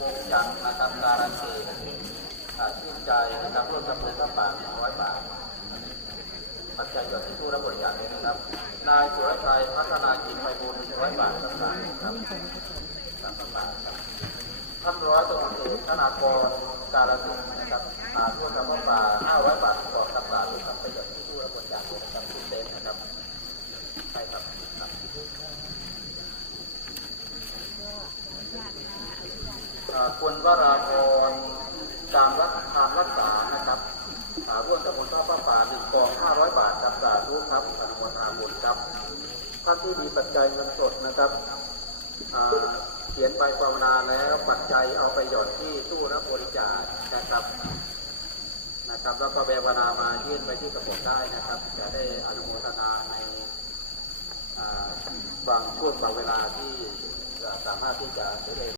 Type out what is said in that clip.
วงจันทร์นะครับการันตีอ่าชื่นใจนะครับร่วมกับเงินพระป่าหนึ่งร้อยบาทปัจจัยหยดที่ผู้รับบริจาคเลยนะครับ นายสุรชัยพัฒนาจิตไพบูลย์หนึ่งร้อยบาทต่างๆครับต่างๆครับท่านร้อยตำรวจเอกธนากรการสินนะครับอ่าร่วมกับพระป่าห้าร้อยบาทประกอบกับสาธุกับประโยชน์ที่ผู้รับบริจาคเลยนะครับคุณเต้นนะครับใช่ครับ คุณวราพรการรักทานรักษานะครับอ่าร่วมกับมูลค่าป้าป่าหนึ่งกองห้าร้อยบาทครับสาธุครับอนุโมทนาบุญครับท่านที่มีปัจจัยเงินสดนะครับเขียนใบภาวนาแล้วปัจจัยเอาไปหย่อนที่ตู้รับบริจาคนะครับนะครับแล้วก็แบบวนามายื่นไปที่กระเป๋าได้นะครับ จะได้อนุโมทนาในบางช่วงบางเวลาที่สามารถที่จะได้